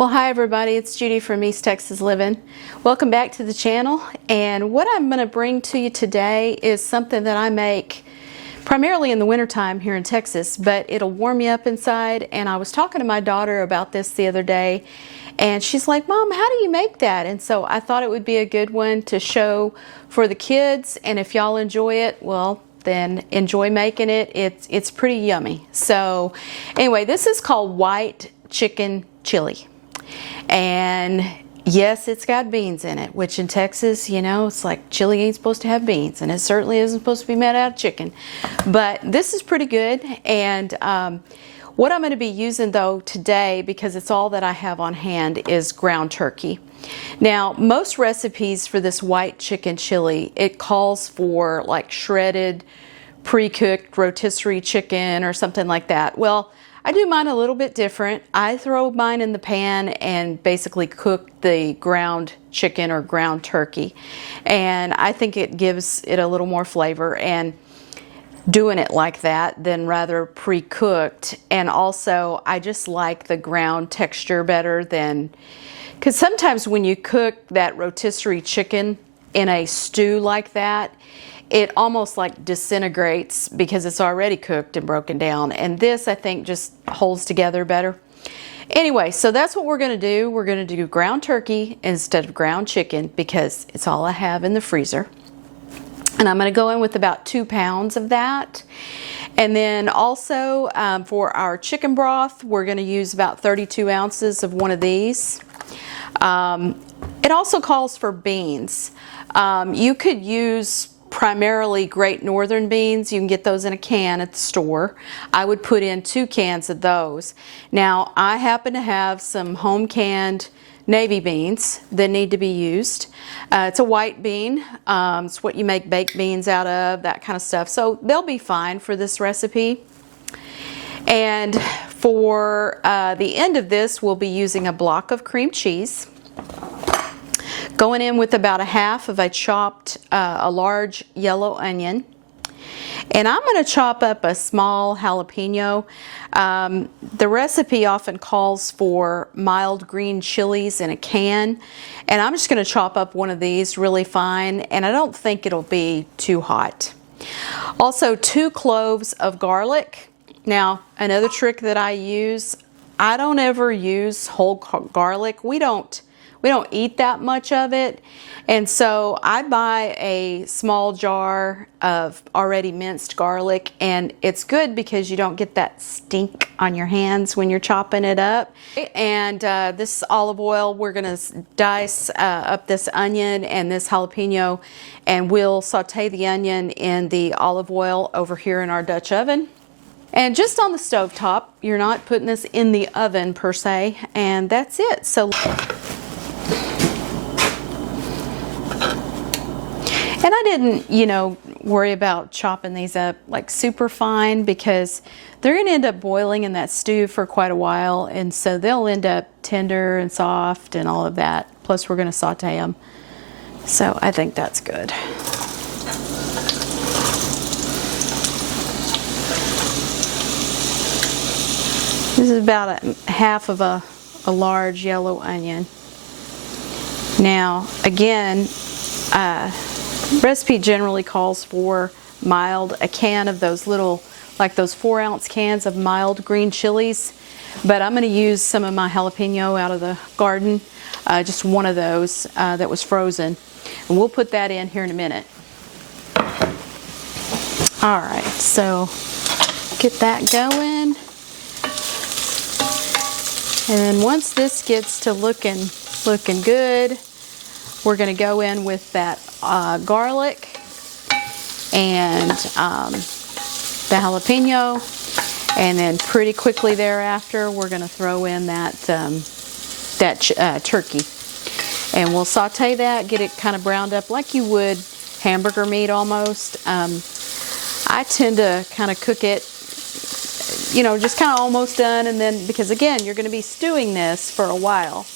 Well, hi everybody, it's Judy from East Texas Living. Welcome back to the channel, and what I'm going to bring to you today is something that I make primarily in the wintertime here in Texas, but it'll warm you up inside. And I was talking to my daughter about this the other day, and she's like, "Mom, how do you make that?" And so I thought it would be a good one to show for the kids, and if y'all enjoy it, well, then enjoy making it. It's pretty yummy. So anyway, this is called white chicken chili. And yes, it's got beans in it, which in Texas, you know, it's like chili ain't supposed to have beans, and it certainly isn't supposed to be made out of chicken. But this is pretty good. And what I'm going to be using though today, because it's all that I have on hand, is ground turkey. Now, most recipes for this white chicken chili, it calls for like shredded, pre-cooked rotisserie chicken or something like that. Well, I do mine a little bit different. I throw mine in the pan and basically cook the ground chicken or ground turkey. And I think it gives it a little more flavor, and doing it like that than rather pre-cooked. And also, I just like the ground texture better than, because sometimes when you cook that rotisserie chicken in a stew like that, it almost like disintegrates because it's already cooked and broken down. And this, I think, just holds together better. Anyway, so that's what we're going to do. We're going to do ground turkey instead of ground chicken because it's all I have in the freezer. And I'm going to go in with about 2 pounds of that. And then also for our chicken broth, we're going to use about 32 ounces of one of these. It also calls for beans. You could use primarily Great Northern beans. You can get those in a can at the store. I would put in 2 cans of those. Now, I happen to have some home canned navy beans that need to be used. It's a white bean. It's what you make baked beans out of, that kind of stuff. So they'll be fine for this recipe. And for the end of this, we'll be using a block of cream cheese. Going in with about 1/2 of a chopped, a large yellow onion. And I'm going to chop up a small jalapeno. The recipe often calls for mild green chilies in a can. And I'm just going to chop up one of these really fine, and I don't think it'll be too hot. Also, 2 cloves of garlic. Now, another trick that I use, I don't ever use whole garlic. We don't eat that much of it, and so I buy a small jar of already minced garlic, and it's good because you don't get that stink on your hands when you're chopping it up. And this olive oil, we're gonna dice up this onion and this jalapeno, and we'll saute the onion in the olive oil over here in our Dutch oven. And just on the stove top, you're not putting this in the oven per se, and that's it. So. And I didn't, you know, worry about chopping these up like super fine because they're going to end up boiling in that stew for quite a while, and so they'll end up tender and soft and all of that. Plus we're going to saute them. So I think that's good. This is about 1/2 of a large yellow onion. Now, again, recipe generally calls for mild, a can of those little, like those 4-ounce cans of mild green chilies. But I'm going to use some of my jalapeno out of the garden, just one of those that was frozen. And we'll put that in here in a minute. All right, so get that going. And then once this gets to looking good, we're going to go in with that garlic and the jalapeno, and then pretty quickly thereafter we're going to throw in that turkey, and we'll saute that, get it kind of browned up like you would hamburger meat almost. I tend to kind of cook it, you know, just kind of almost done, and then because again you're going to be stewing this for a while,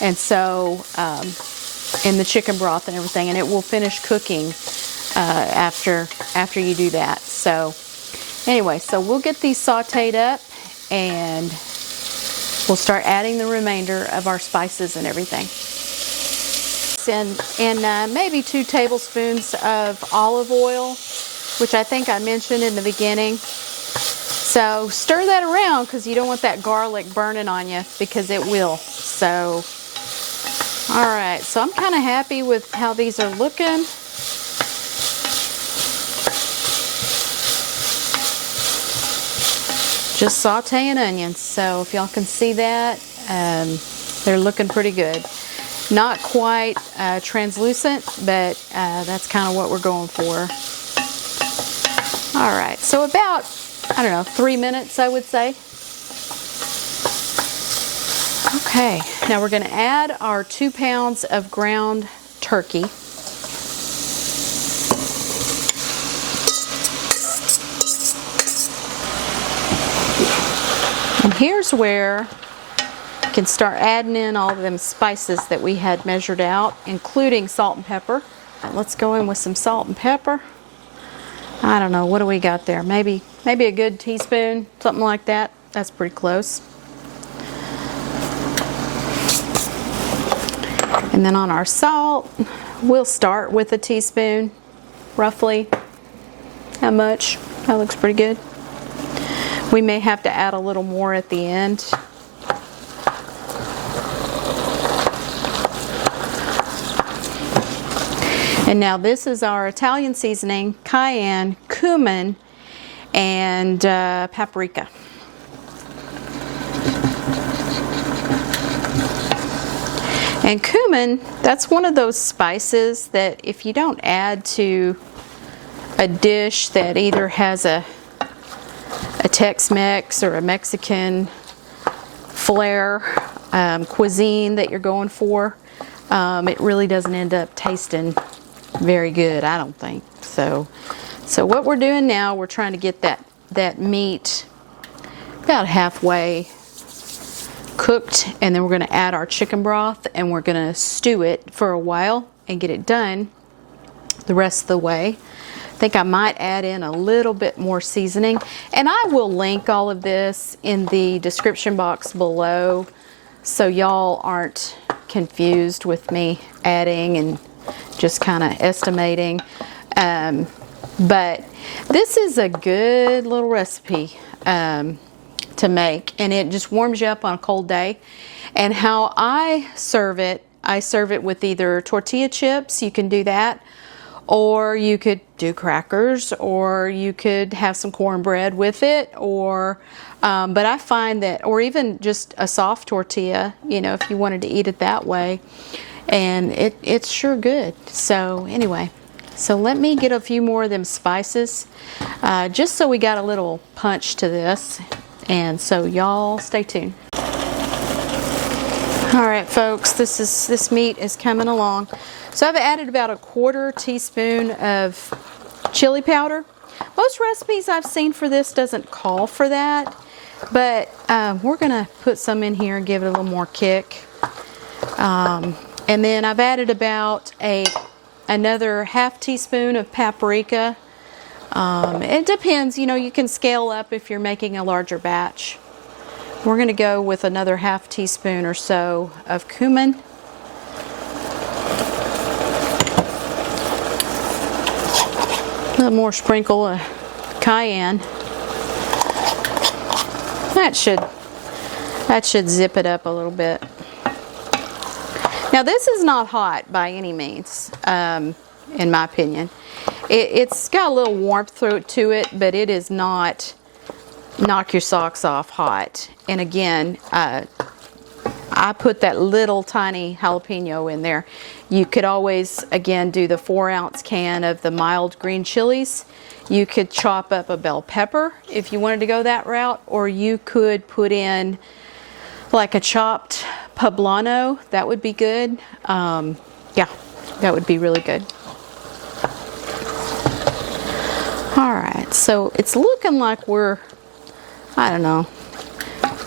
and so in the chicken broth and everything, and it will finish cooking after you do that. So anyway, so we'll get these sauteed up, and we'll start adding the remainder of our spices and everything. And maybe 2 tablespoons of olive oil, which I think I mentioned in the beginning. So stir that around because you don't want that garlic burning on you, because it will. So, all right, so I'm kind of happy with how these are looking. Just sauteing onions, so if y'all can see that, they're looking pretty good. Not quite translucent, but that's kind of what we're going for. All right, so about, I don't know, 3 minutes, I would say. Okay, now we're gonna add our 2 pounds of ground turkey. And here's where you can start adding in all of them spices that we had measured out, including salt and pepper. And let's go in with some salt and pepper. I don't know, what do we got there? Maybe a good teaspoon, something like that. That's pretty close. And then on our salt, we'll start with a teaspoon, roughly. How much? That looks pretty good. We may have to add a little more at the end. And now this is our Italian seasoning: cayenne, cumin, and paprika. And cumin, that's one of those spices that if you don't add to a dish that either has a Tex-Mex or a Mexican flair cuisine that you're going for, it really doesn't end up tasting very good, I don't think. So what we're doing now, we're trying to get that meat about halfway cooked, and then we're going to add our chicken broth and we're going to stew it for a while and get it done the rest of the way. I think I might add in a little bit more seasoning, and I will link all of this in the description box below so y'all aren't confused with me adding and just kind of estimating. But this is a good little recipe to make, and it just warms you up on a cold day. And how I serve it with either tortilla chips, you can do that, or you could do crackers, or you could have some cornbread with it, or but I find that, or even just a soft tortilla, you know, if you wanted to eat it that way, and it's sure good. So anyway, so let me get a few more of them spices, just so we got a little punch to this, and so y'all stay tuned. All right, folks, this meat is coming along. So I've added about a 1/4 teaspoon of chili powder. Most recipes I've seen for this doesn't call for that, but we're gonna put some in here and give it a little more kick. And then I've added about another 1/2 teaspoon of paprika. It depends, you know, you can scale up if you're making a larger batch. We're going to go with another 1/2 teaspoon or so of cumin. A little more sprinkle of cayenne. That should zip it up a little bit. Now this is not hot by any means, in my opinion. It's got a little warmth to it, but it is not knock your socks off hot. And again, I put that little tiny jalapeno in there. You could always, again, do the 4-ounce can of the mild green chilies. You could chop up a bell pepper if you wanted to go that route, or you could put in like a chopped poblano. That would be good. Yeah, that would be really good. All right, so it's looking like we're, I don't know,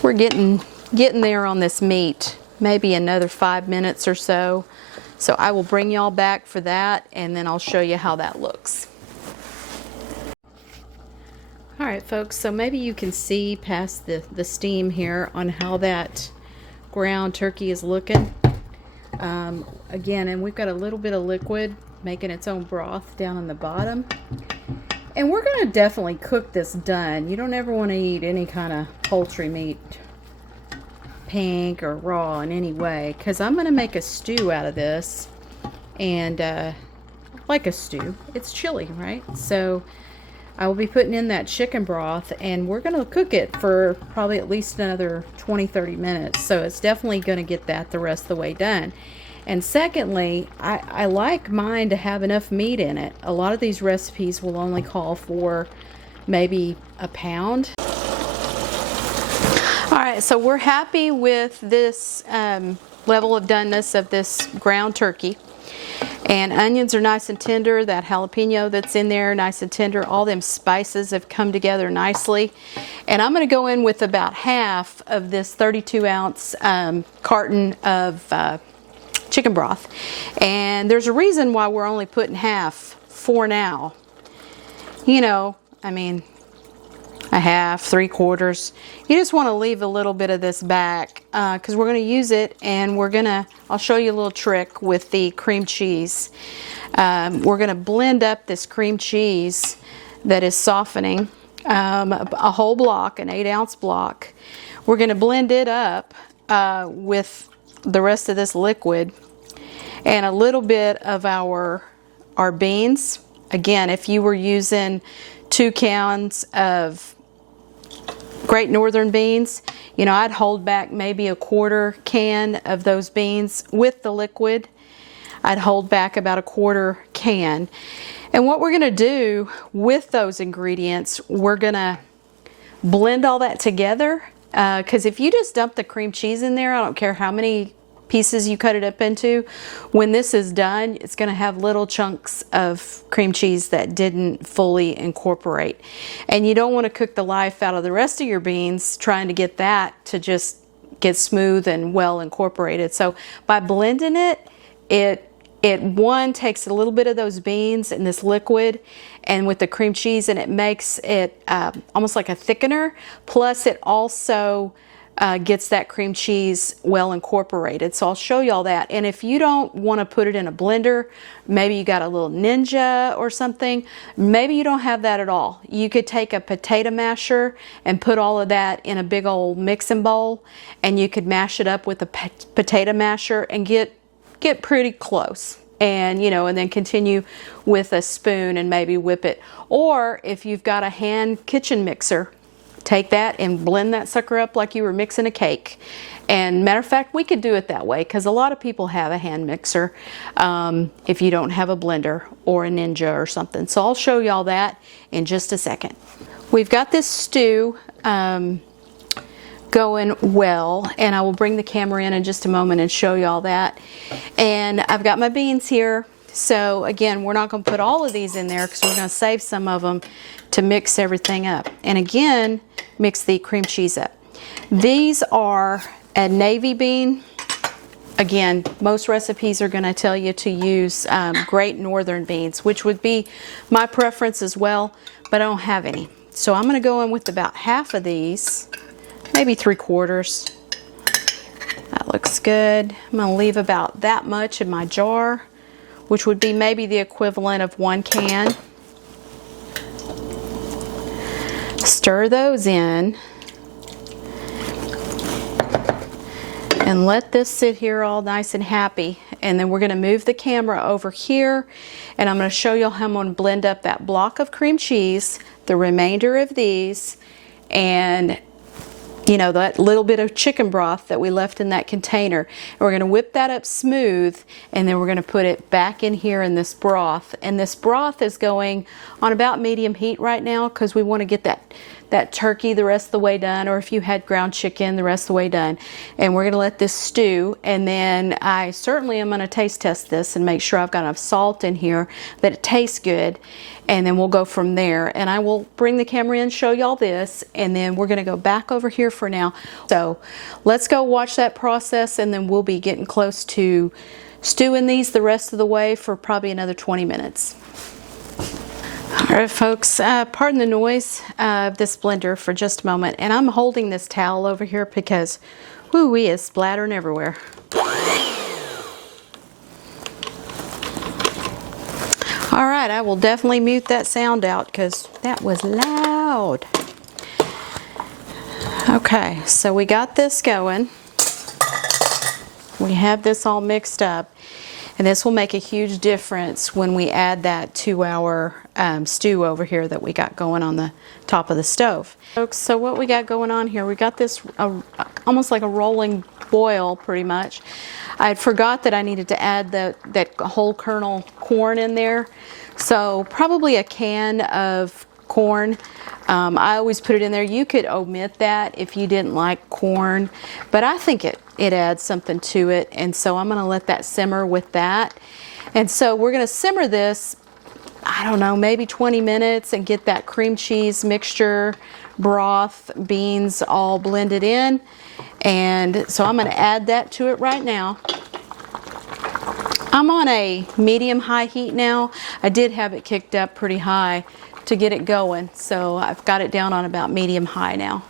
we're getting there on this meat. Maybe another 5 minutes or so. So I will bring y'all back for that, and then I'll show you how that looks. All right, folks, so maybe you can see past the steam here on how that ground turkey is looking. Again, and we've got a little bit of liquid making its own broth down on the bottom. And we're going to definitely cook this done. You don't ever want to eat any kind of poultry meat pink or raw in any way, because I'm going to make a stew out of this. And like a stew, it's chili, right? So I will be putting in that chicken broth, and we're going to cook it for probably at least another 20-30 minutes. So it's definitely going to get that the rest of the way done. And secondly, I like mine to have enough meat in it. A lot of these recipes will only call for maybe a pound. All right, so we're happy with this level of doneness of this ground turkey. And onions are nice and tender. That jalapeno that's in there, nice and tender. All them spices have come together nicely. And I'm going to go in with about half of this 32-ounce carton of chicken broth. And there's a reason why we're only putting half for now. You know, I mean, a half, 3/4. You just want to leave a little bit of this back because we're going to use it, and I'll show you a little trick with the cream cheese. We're going to blend up this cream cheese that is softening, a whole block, an 8-ounce block. We're going to blend it up with the rest of this liquid and a little bit of our beans. Again, if you were using 2 cans of Great Northern beans, you know, I'd hold back maybe a 1/4 can of those beans with the liquid. I'd hold back about a 1/4 can. And what we're going to do with those ingredients, we're going to blend all that together. Because if you just dump the cream cheese in there, I don't care how many pieces you cut it up into, when this is done, it's going to have little chunks of cream cheese that didn't fully incorporate. And you don't want to cook the life out of the rest of your beans trying to get that to just get smooth and well incorporated. So by blending it, it takes a little bit of those beans and this liquid and with the cream cheese, and it makes it almost like a thickener. Plus it also gets that cream cheese well incorporated. So I'll show you all that. And if you don't want to put it in a blender, maybe you got a little Ninja or something, maybe you don't have that at all. You could take a potato masher and put all of that in a big old mixing bowl, and you could mash it up with a potato masher and get pretty close. And, you know, and then continue with a spoon and maybe whip it. Or if you've got a hand kitchen mixer, take that and blend that sucker up like you were mixing a cake. And matter of fact, we could do it that way because a lot of people have a hand mixer if you don't have a blender or a Ninja or something. So I'll show you all that in just a second. We've got this stew going well, and I will bring the camera in just a moment and show you all that. And I've got my beans here. So again, we're not going to put all of these in there because we're going to save some of them to mix everything up. And again, mix the cream cheese up. These are a navy bean. Again, most recipes are going to tell you to use Great Northern beans, which would be my preference as well, but I don't have any. So I'm going to go in with about half of these, maybe 3/4. That looks good. I'm going to leave about that much in my jar, which would be maybe the equivalent of 1 can. Stir those in and let this sit here all nice and happy. And then we're going to move the camera over here, and I'm going to show you how I'm going to blend up that block of cream cheese, the remainder of these, and you know, that little bit of chicken broth that we left in that container. And we're going to whip that up smooth, and then we're going to put it back in here in this broth. And this broth is going on about medium heat right now because we want to get that turkey the rest of the way done, or if you had ground chicken the rest of the way done. And we're going to let this stew, and then I certainly am going to taste test this and make sure I've got enough salt in here that it tastes good, and then we'll go from there. And I will bring the camera in, show y'all this, and then we're going to go back over here for now. So let's go watch that process, and then we'll be getting close to stewing these the rest of the way for probably another 20 minutes. All right, folks, pardon the noise of this blender for just a moment. And I'm holding this towel over here because Woo-wee is splattering everywhere. All right, I will definitely mute that sound out because that was loud. Okay, so we got this going. We have this all mixed up, and this will make a huge difference when we add that to our stew over here that we got going on the top of the stove. Folks, so what we got going on here, we got this almost like a rolling boil pretty much. I forgot that I needed to add that whole kernel corn in there. So probably a can of corn. I always put it in there. You could omit that if you didn't like corn, but I think it adds something to it, and so I'm going to let that simmer with that. And so we're going to simmer this, I don't know, maybe 20 minutes and get that cream cheese mixture, broth, beans all blended in. And so I'm going to add that to it right now. I'm on a medium-high heat now. I did have it kicked up pretty high to get it going, so I've got it down on about medium-high now.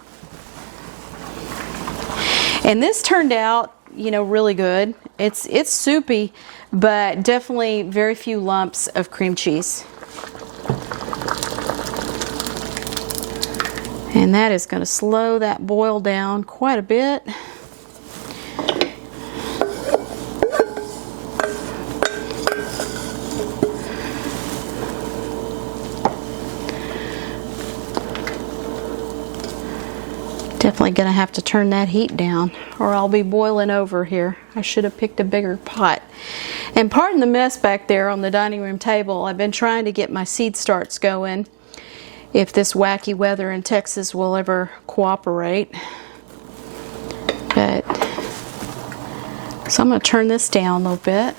And this turned out, you know, really good. It's soupy, but definitely very few lumps of cream cheese. And that is going to slow that boil down quite a bit. Definitely going to have to turn that heat down or I'll be boiling over here. I should have picked a bigger pot. And pardon the mess back there on the dining room table. I've been trying to get my seed starts going if this wacky weather in Texas will ever cooperate. But so I'm going to turn this down a little bit.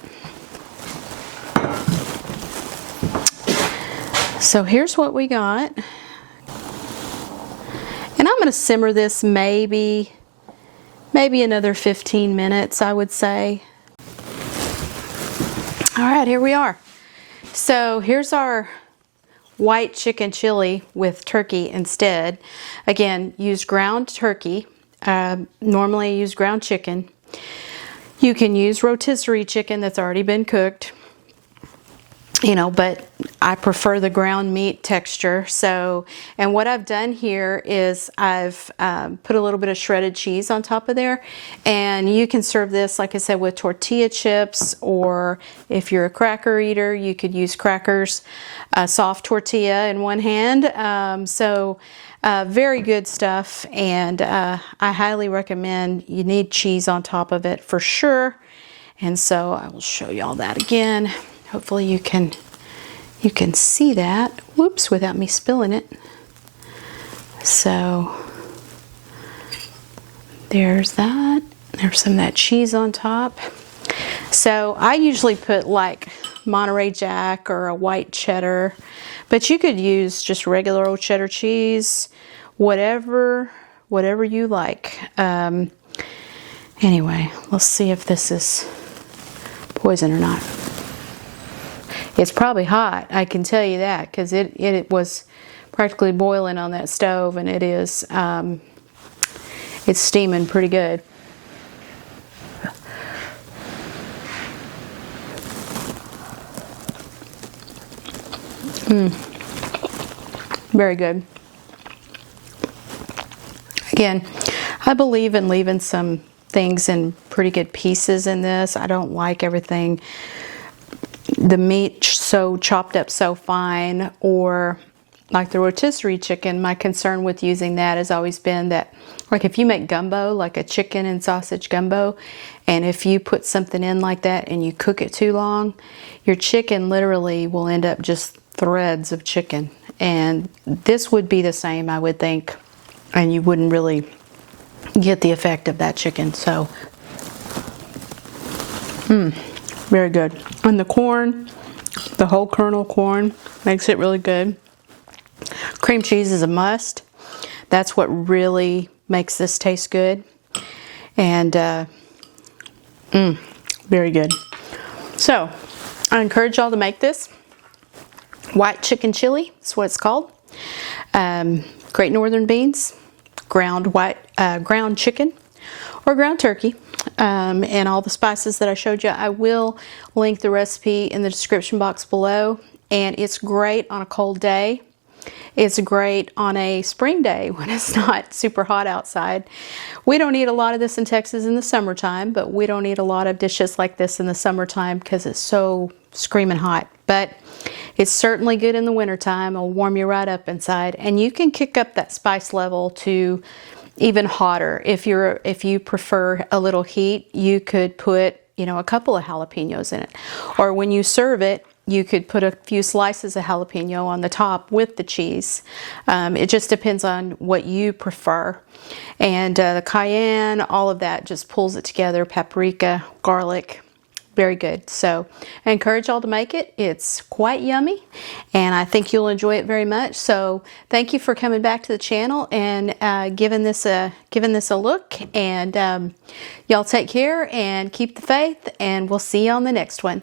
So here's what we got. And I'm going to simmer this maybe another 15 minutes, I would say. All right, here we are. So here's our white chicken chili with turkey instead. Again, use ground turkey. Normally I use ground chicken. You can use rotisserie chicken that's already been cooked. You know, but I prefer the ground meat texture. So, and what I've done here is I've put a little bit of shredded cheese on top of there, and you can serve this, like I said, with tortilla chips, or if you're a cracker eater, you could use crackers, a soft tortilla in one hand. Very good stuff, and I highly recommend. You need cheese on top of it for sure, and so I will show you all that again. Hopefully you can see that, whoops, without me spilling it. So there's that. There's some of that cheese on top. So I usually put like Monterey Jack or a white cheddar, but you could use just regular old cheddar cheese, whatever you like. Anyway, let's see if this is poison or not. It's probably hot, I can tell you that, because it was practically boiling on that stove, and it is, it's steaming pretty good. Very good. Again, I believe in leaving some things in pretty good pieces in this. I don't like everything, the meat so chopped up so fine, or like the rotisserie chicken. My concern with using that has always been that, like if you make gumbo, like a chicken and sausage gumbo, and if you put something in like that and you cook it too long, your chicken literally will end up just threads of chicken. And this would be the same, I would think, and you wouldn't really get the effect of that chicken. So very good. And the corn, the whole kernel corn, makes it really good. Cream cheese is a must. That's what really makes this taste good. And very good. So I encourage y'all to make this. White chicken chili, that's what it's called. Great Northern beans, ground chicken, or ground turkey, and all the spices that I showed you. I will link the recipe in the description box below, and it's great on a cold day. It's great on a spring day when it's not super hot outside. We don't eat a lot of this in Texas in the summertime, but we don't eat a lot of dishes like this in the summertime because it's so screaming hot. But it's certainly good in the wintertime. It'll warm you right up inside, and you can kick up that spice level to even hotter. If you prefer a little heat, you could put, you know, a couple of jalapenos in it, or when you serve it, you could put a few slices of jalapeno on the top with the cheese. It just depends on what you prefer. And the cayenne, all of that just pulls it together. Paprika, garlic, very good. So I encourage y'all to make it. It's quite yummy, and I think you'll enjoy it very much. So thank you for coming back to the channel and giving this a look. And y'all take care and keep the faith, and we'll see you on the next one.